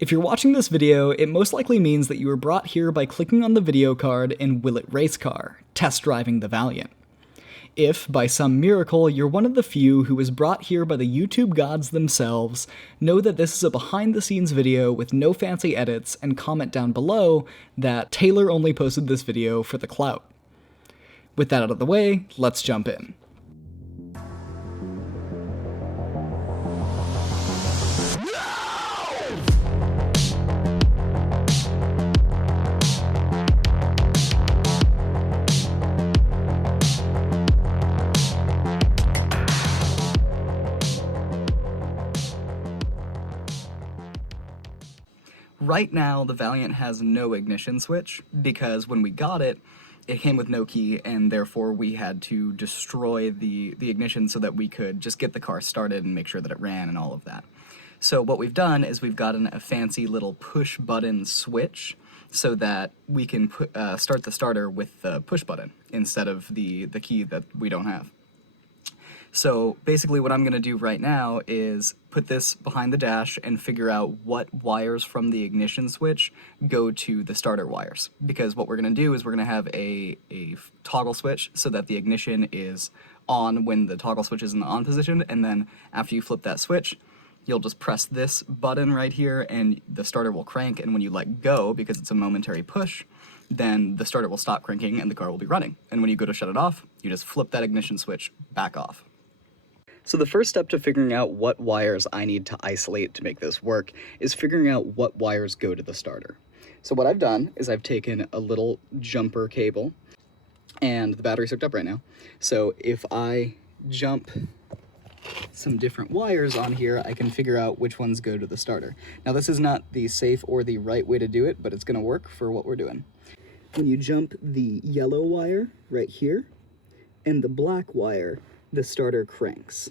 If you're watching this video, it most likely means that you were brought here by clicking on the video card in Will It Racecar, test driving the Valiant. If, by some miracle, you're one of the few who was brought here by the YouTube gods themselves, know that this is a behind-the-scenes video with no fancy edits, and comment down below that Taylor only posted this video for the clout. With that out of the way, let's jump in. Right now, the Valiant has no ignition switch, because when we got it, it came with no key, and therefore we had to destroy the ignition so that we could just get the car started and make sure that it ran and all of that. So what we've done is we've gotten a fancy little push button switch so that we can start the starter with the push button instead of the key that we don't have. So basically what I'm going to do right now is put this behind the dash and figure out what wires from the ignition switch go to the starter wires. Because what we're going to do is we're going to have a toggle switch so that the ignition is on when the toggle switch is in the on position, and then after you flip that switch, you'll just press this button right here and the starter will crank, and when you let go, because it's a momentary push, then the starter will stop cranking and the car will be running. And when you go to shut it off, you just flip that ignition switch back off. So the first step to figuring out what wires I need to isolate to make this work is figuring out what wires go to the starter. So what I've done is I've taken a little jumper cable, and the battery's hooked up right now. So if I jump some different wires on here, I can figure out which ones go to the starter. Now this is not the safe or the right way to do it, but it's gonna work for what we're doing. When you jump the yellow wire right here and the black wire, the starter cranks.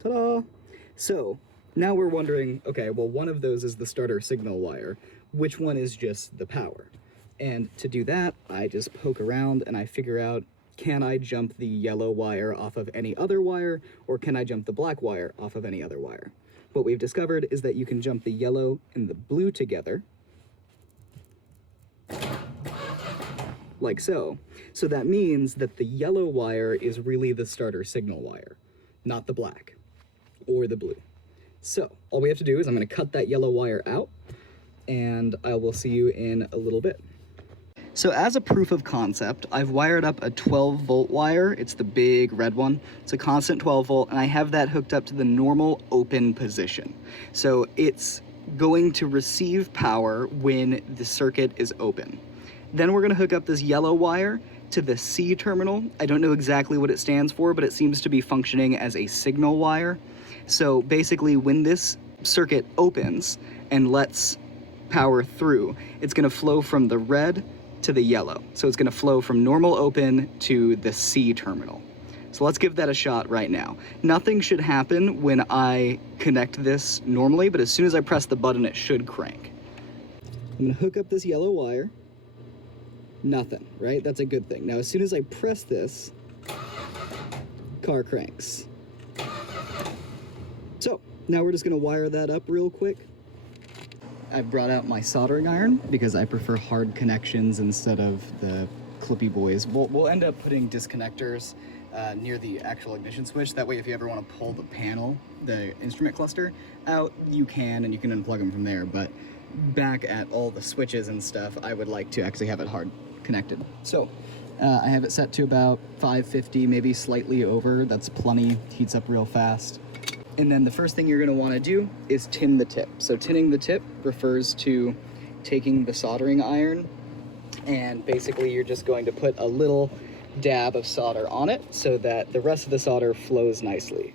Ta-da! So now we're wondering, okay, well, one of those is the starter signal wire. Which one is just the power? And to do that, I just poke around and I figure out, can I jump the yellow wire off of any other wire, or can I jump the black wire off of any other wire? What we've discovered is that you can jump the yellow and the blue together, like so. So that means that the yellow wire is really the starter signal wire, not the black or the blue. So all we have to do is I'm going to cut that yellow wire out, and I will see you in a little bit. So as a proof of concept, I've wired up a 12-volt wire. It's the big red one. It's a constant 12-volt, and I have that hooked up to the normal open position. So it's going to receive power when the circuit is open. Then we're going to hook up this yellow wire to the C terminal. I don't know exactly what it stands for, but it seems to be functioning as a signal wire. So basically, when this circuit opens and lets power through, it's going to flow from the red to the yellow. So it's going to flow from normal open to the C terminal. So let's give that a shot right now. Nothing should happen when I connect this normally, but as soon as I press the button, it should crank. I'm going to hook up this yellow wire. Nothing, right? That's a good thing. Now, as soon as I press this, car cranks. So now we're just going to wire that up real quick. I've brought out my soldering iron because I prefer hard connections instead of the clippy boys. We'll end up putting disconnectors near the actual ignition switch. That way, if you ever want to pull the panel, the instrument cluster out, you can, and you can unplug them from there. But back at all the switches and stuff, I would like to actually have it hard connected. So I have it set to about 550, maybe slightly over. That's plenty, heats up real fast. And then the first thing you're going to want to do is tin the tip. So tinning the tip refers to taking the soldering iron, and basically you're just going to put a little dab of solder on it so that the rest of the solder flows nicely.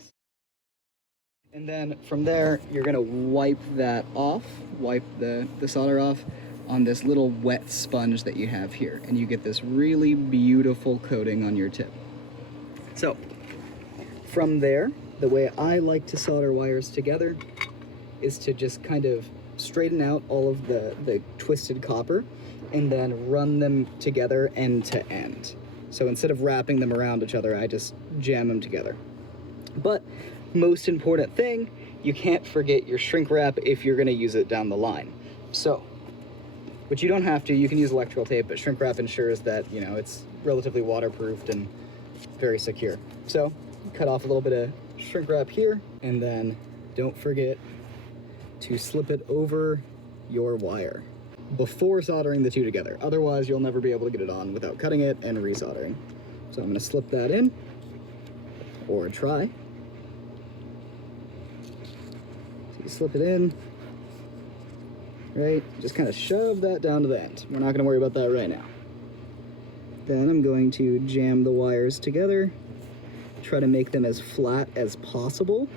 And then from there, you're going to wipe that off, wipe the solder off on this little wet sponge that you have here, and you get this really beautiful coating on your tip. So from there, the way I like to solder wires together is to just kind of straighten out all of the twisted copper and then run them together end to end. So instead of wrapping them around each other, I just jam them together. But most important thing you can't forget your shrink wrap if you're gonna use it down the line. So, which you don't have to, you can use electrical tape, but shrink wrap ensures that, you know, it's relatively waterproofed and very secure. So, cut off a little bit of shrink wrap here, and then don't forget to slip it over your wire before soldering the two together. Otherwise, you'll never be able to get it on without cutting it and resoldering. So I'm gonna slip that in, or try. So you slip it in, right? Just kind of shove that down to the end. We're not gonna worry about that right now. Then I'm going to jam the wires together, try to make them as flat as possible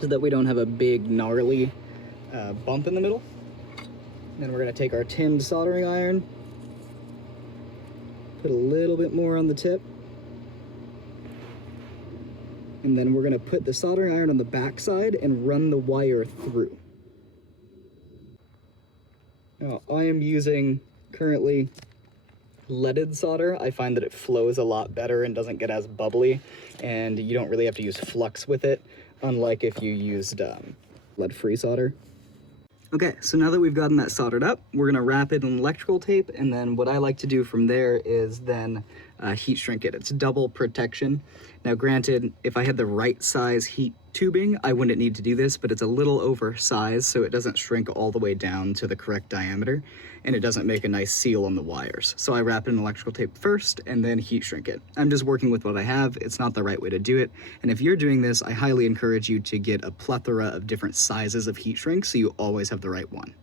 so that we don't have a big gnarly bump in the middle. Then we're gonna take our tinned soldering iron, put a little bit more on the tip, and then we're gonna put the soldering iron on the back side and run the wire through. Now, I am using currently leaded solder. I find that it flows a lot better and doesn't get as bubbly, and you don't really have to use flux with it, unlike if you used lead-free solder. Okay, so now that we've gotten that soldered up, we're gonna wrap it in electrical tape, and then what I like to do from there is then heat shrink it. It's double protection. Now granted, if I had the right size heat tubing, I wouldn't need to do this, but it's a little oversized, so it doesn't shrink all the way down to the correct diameter, and it doesn't make a nice seal on the wires. So I wrap it in electrical tape first, and then heat shrink it. I'm just working with what I have. It's not the right way to do it, and if you're doing this, I highly encourage you to get a plethora of different sizes of heat shrink so you always have the right one.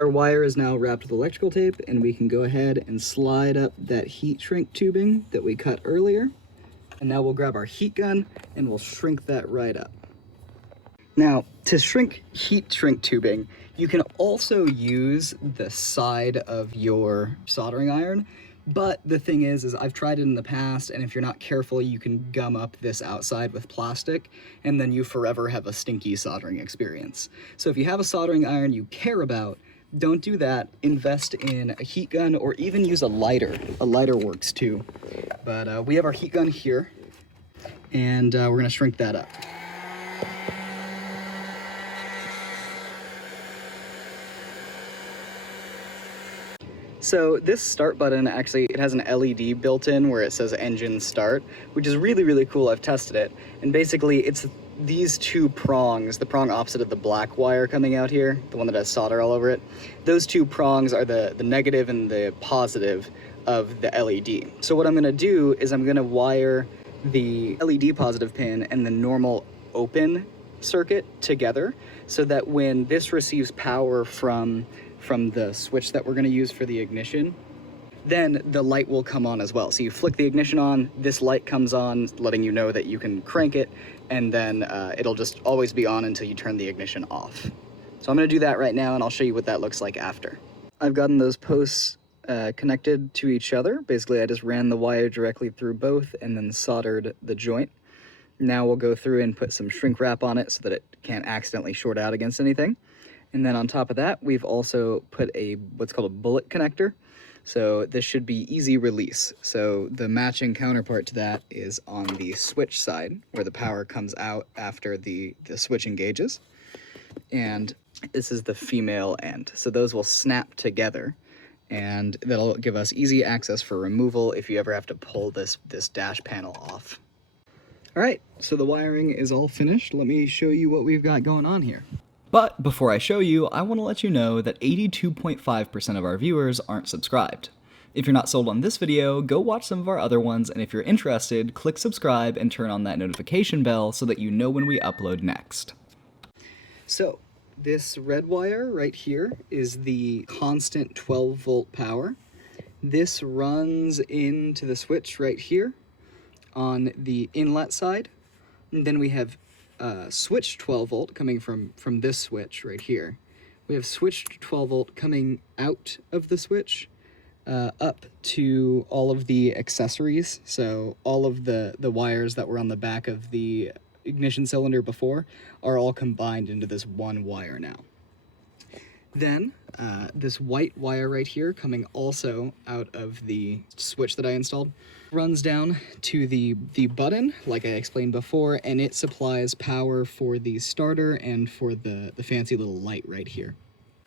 Our wire is now wrapped with electrical tape, and we can go ahead and slide up that heat shrink tubing that we cut earlier. And now we'll grab our heat gun and we'll shrink that right up. Now, to shrink heat shrink tubing, you can also use the side of your soldering iron, but the thing is I've tried it in the past, and if you're not careful, you can gum up this outside with plastic, and then you forever have a stinky soldering experience. So if you have a soldering iron you care about, don't do that. Invest in a heat gun, or even use a lighter. A lighter works too. But we have our heat gun here, and we're gonna shrink that up. So this start button, actually, it has an LED built in where it says engine start, which is really, really cool. I've tested it. And basically it's these two prongs, the prong opposite of the black wire coming out here, the one that has solder all over it. Those two prongs are the negative and the positive of the LED. So what I'm gonna do is I'm gonna wire the LED positive pin and the normal open circuit together, so that when this receives power from the switch that we're going to use for the ignition, then the light will come on as well. So you flick the ignition on, this light comes on, letting you know that you can crank it, and then it'll just always be on until you turn the ignition off. So I'm going to do that right now, and I'll show you what that looks like after. I've gotten those posts connected to each other. Basically, I just ran the wire directly through both and then soldered the joint. Now we'll go through and put some shrink wrap on it so that it can't accidentally short out against anything. And then on top of that, we've also put what's called a bullet connector. So this should be easy release. So the matching counterpart to that is on the switch side, where the power comes out after the switch engages. And this is the female end. So those will snap together, and that'll give us easy access for removal if you ever have to pull this dash panel off. All right, so the wiring is all finished. Let me show you what we've got going on here. But before I show you, I want to let you know that 82.5% of our viewers aren't subscribed. If you're not sold on this video, go watch some of our other ones, and if you're interested, click subscribe and turn on that notification bell so that you know when we upload next. So, this red wire right here is the constant 12-volt power. This runs into the switch right here on the inlet side. And then we have switched 12 volt coming from this switch right here. We have switched 12 volt coming out of the switch up to all of the accessories. So all of the wires that were on the back of the ignition cylinder before are all combined into this one wire now. Then this white wire right here, coming also out of the switch that I installed, runs down to the button, like I explained before, and it supplies power for the starter and for the fancy little light right here.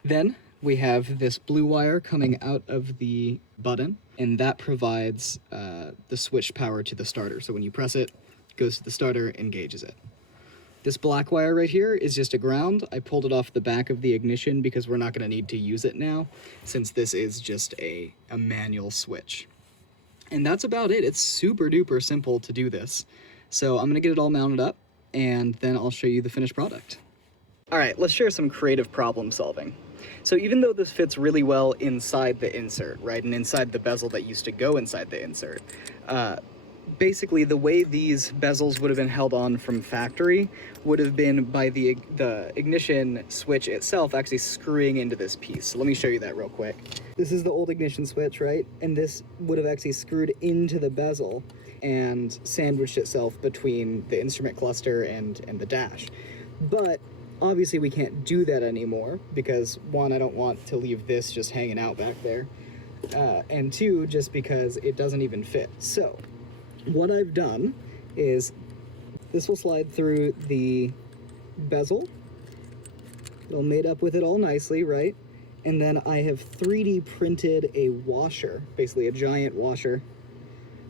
Then we have this blue wire coming out of the button, and that provides the switch power to the starter. So when you press it, it goes to the starter, engages it. This black wire right here is just a ground. I pulled it off the back of the ignition because we're not going to need to use it now, since this is just a manual switch. And that's about it. It's super duper simple to do this. So I'm going to get it all mounted up, and then I'll show you the finished product. All right, let's share some creative problem solving. So even though this fits really well inside the insert, right, and inside the bezel that used to go inside the insert, basically the way these bezels would have been held on from factory would have been by the ignition switch itself actually screwing into this piece. So let me show you that real quick. This is the old ignition switch, right? And this would have actually screwed into the bezel and sandwiched itself between the instrument cluster and the dash. But obviously we can't do that anymore because, one, I don't want to leave this just hanging out back there, and two, just because it doesn't even fit. So what I've done is this will slide through the bezel. It'll mate up with it all nicely, right? And then I have 3D printed a washer, basically a giant washer,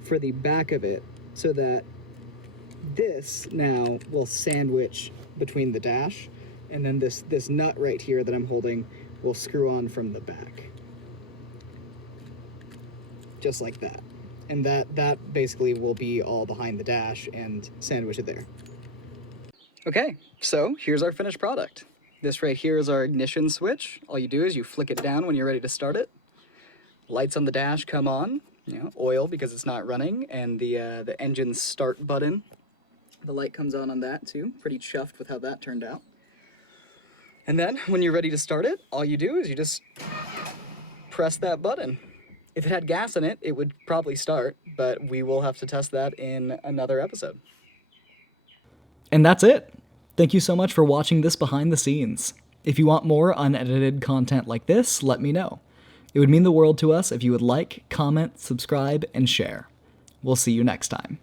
for the back of it, so that this now will sandwich between the dash, and then this nut right here that I'm holding will screw on from the back. Just like that. And that basically will be all behind the dash and sandwich it there. Okay, so here's our finished product. This right here is our ignition switch. All you do is you flick it down when you're ready to start it. Lights on the dash come on, oil because it's not running, and the engine start button, the light comes on that too. Pretty chuffed with how that turned out. And then when you're ready to start it, all you do is you just press that button. If it had gas in it, it would probably start, but we will have to test that in another episode. And that's it. Thank you so much for watching this behind the scenes. If you want more unedited content like this, let me know. It would mean the world to us if you would like, comment, subscribe, and share. We'll see you next time.